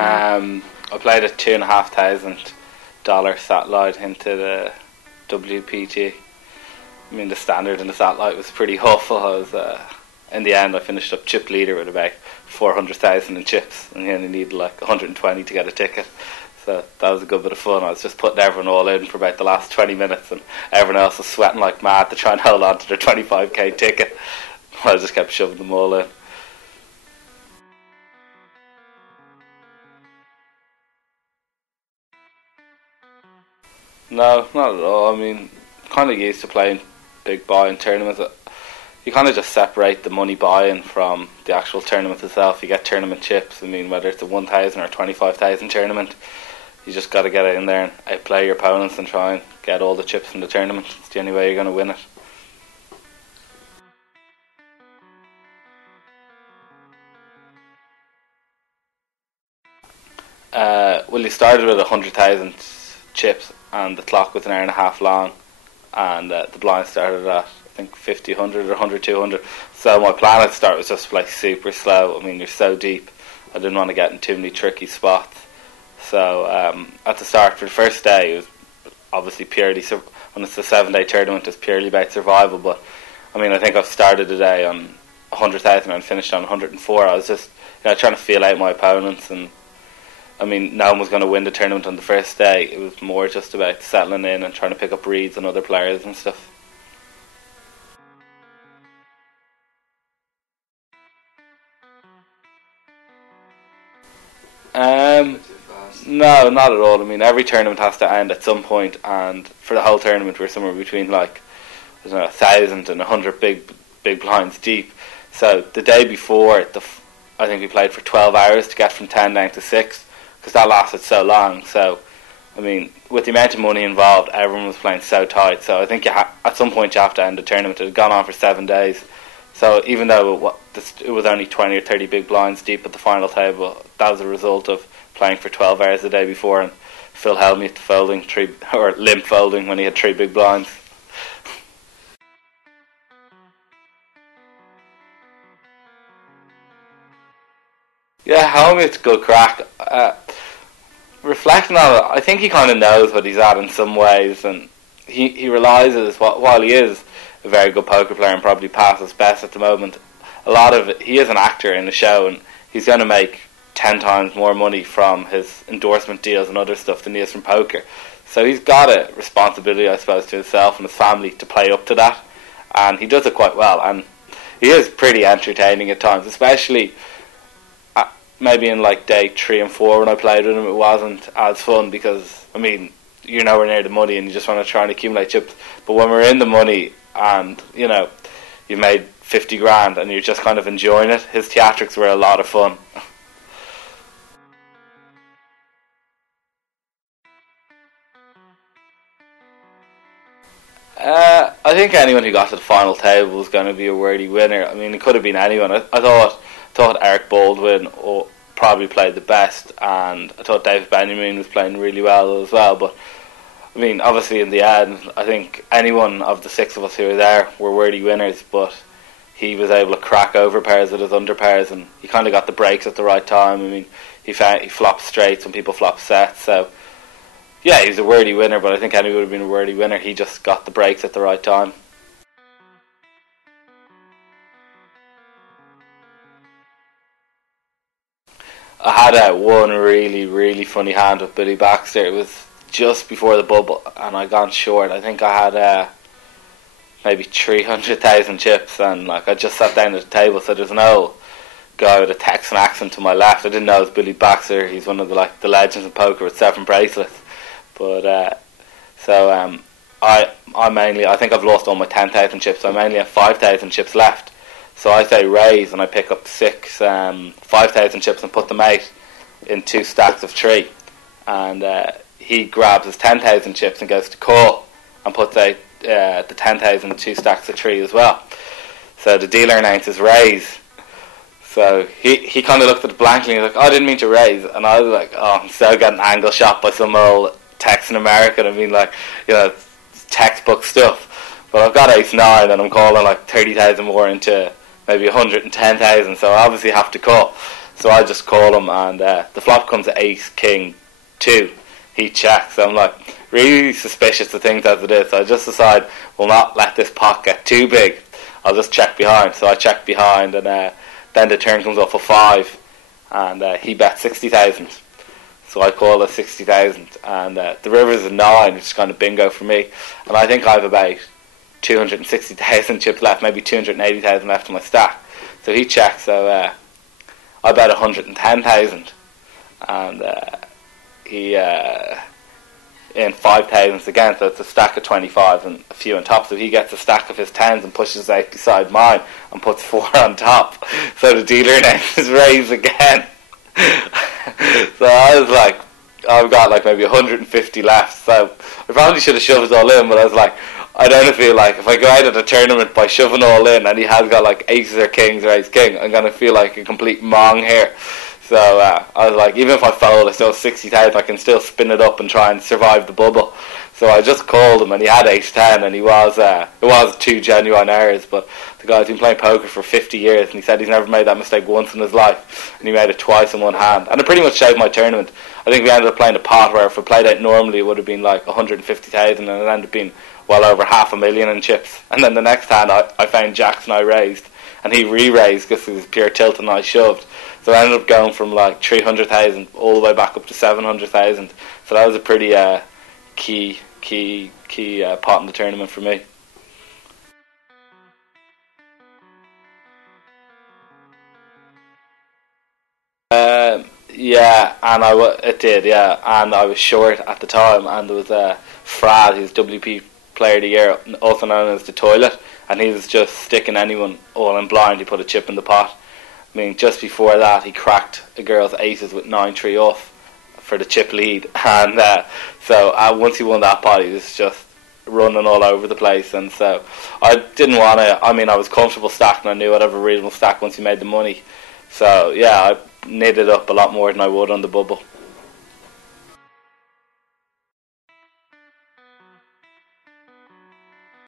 I played a $2,500 satellite into the WPT. I mean, the standard in the satellite was pretty awful. In the end, I finished up chip leader with about 400,000 in chips, and you only needed like 120 to get a ticket. So that was a good bit of fun. I was just putting everyone all in for about the last 20 minutes, and everyone else was sweating like mad to try and hold on to their 25k ticket. I just kept shoving them all in. No, not at all. I mean, kind of used to playing big buy-in tournaments. You kind of just separate the money buy-in from the actual tournament itself. You get tournament chips. I mean, whether it's a 1,000 or 25,000 tournament, you just got to get in there and outplay your opponents and try and get all the chips from the tournament. It's the only way you're going to win it. Well, you started with 100,000 chips, and the clock was an hour and a half long, and the blind started at, I think, 50, 100 or 100, 200. So my plan at the start was just like super slow. I mean, you're so deep, I didn't want to get in too many tricky spots. So at the start, for the first day, it was obviously purely, when it's a 7-day tournament, it's purely about survival. But I mean, I think I've started the day on 100,000 and finished on 104. I was just, trying to feel out my opponents, and I mean, no one was going to win the tournament on the first day. It was more just about settling in and trying to pick up reads on other players and stuff. No, not at all. I mean, every tournament has to end at some point, and for the whole tournament, we're somewhere between like, I don't know, 1,000 and 100 big blinds deep. So the day before, I think we played for 12 hours to get from 10 down to 6, because that lasted so long. So, I mean, with the amount of money involved, everyone was playing so tight. So I think at some point you have to end the tournament. It had gone on for 7 days. So even though it was only 20 or 30 big blinds deep at the final table, that was a result of playing for 12 hours the day before, and Phil Hellmuth folding or limp folding when he had 3 big blinds. Yeah, Hellmuth's good crack. Reflecting on it, I think he kind of knows what he's at in some ways, and he realises while he is a very good poker player and probably past his best at the moment, a lot of it, he is an actor in the show, and he's going to make 10 times more money from his endorsement deals and other stuff than he is from poker. So he's got a responsibility, I suppose, to himself and his family to play up to that, and he does it quite well, and he is pretty entertaining at times, especially maybe in like day 3 and 4 when I played with him. It wasn't as fun because, I mean, you're nowhere near the money and you just want to try and accumulate chips. But when we're in the money and, you've made 50 grand and you're just kind of enjoying it, his theatrics were a lot of fun. I think anyone who got to the final table was going to be a worthy winner. I mean, it could have been anyone. I thought Eric Baldwin probably played the best, and I thought David Benjamin was playing really well as well. But I mean, obviously in the end, I think anyone of the 6 of us who were there were worthy winners. But he was able to crack over pairs with his under pairs, and he kind of got the breaks at the right time. I mean, he flopped straights when people flopped sets, so yeah, he's a worthy winner. But I think anyone would have been a worthy winner. He just got the breaks at the right time. I had one really, really funny hand with Billy Baxter. It was just before the bubble, and I gone short. I think I had maybe 300,000 chips, and like I just sat down at the table, so there's no guy with a Texan accent to my left. I didn't know it was Billy Baxter. He's one of the legends of poker with 7 bracelets. But I think I've lost all my 10,000 chips. So I mainly have 5,000 chips left. So I say raise, and I pick up 5,000 chips and put them out in 2 stacks of 3. And he grabs his 10,000 chips and goes to call and puts out the 10,000 in 2 stacks of 3 as well. So the dealer announces raise. So he kind of looked at it blankly and he was like, "Oh, I didn't mean to raise." And I was like, "Oh, I'm so getting angle shot by some old Texan American." I mean, like, textbook stuff. But I've got ace 9 and I'm calling like 30,000 more into maybe 110,000, so I obviously have to cut. So I just call him, and the flop comes at ace, king, 2. He checks. So I'm like really suspicious of things as it is. So I just decide we'll not let this pot get too big. I'll just check behind. So I check behind, and then the turn comes off a 5, and he bets 60,000. So I call it 60,000, and the river's a 9, which is kind of bingo for me. And I think I have about 260,000 chips left, maybe 280,000 left in my stack. So he checks. So I bet 110,000, and he in 5,000 again. So it's a stack of 25 and a few on top. So he gets a stack of his 10s and pushes out beside mine and puts 4 on top. So the dealer now is raised again. So I was like, I've got like maybe 150 left. So I probably should have shoved it all in, but I was like, I don't feel like if I go out of the tournament by shoving all in and he has got like aces or kings or ace king, I'm going to feel like a complete mong here. So I was like, even if I fold, I still have 60,000, I can still spin it up and try and survive the bubble. So I just called him, and he had ace 10, and it was 2 genuine errors, but the guy's been playing poker for 50 years, and he said he's never made that mistake once in his life, and he made it twice in one hand. And it pretty much saved my tournament. I think we ended up playing a pot where if I played out normally, it would have been like 150,000, and it ended up being well over 500,000 in chips. And then the next hand, I found jacks and I raised, and he re-raised because it was pure tilt and I shoved. So I ended up going from like 300,000 all the way back up to 700,000. So that was a pretty key pot in the tournament for me. Yeah, and it did, yeah, and I was short at the time, and there was Frad, who's WP Player of the Year, also known as the Toilet, and he was just sticking anyone all in blind. He put a chip in the pot. I mean, just before that, he cracked a girl's aces with 9-3 off for the chip lead, and so once he won that pot, he was just running all over the place. And so I didn't want to. I mean, I was comfortable stacking. I knew I'd have a reasonable stack once he made the money. So yeah, I knitted up a lot more than I would on the bubble.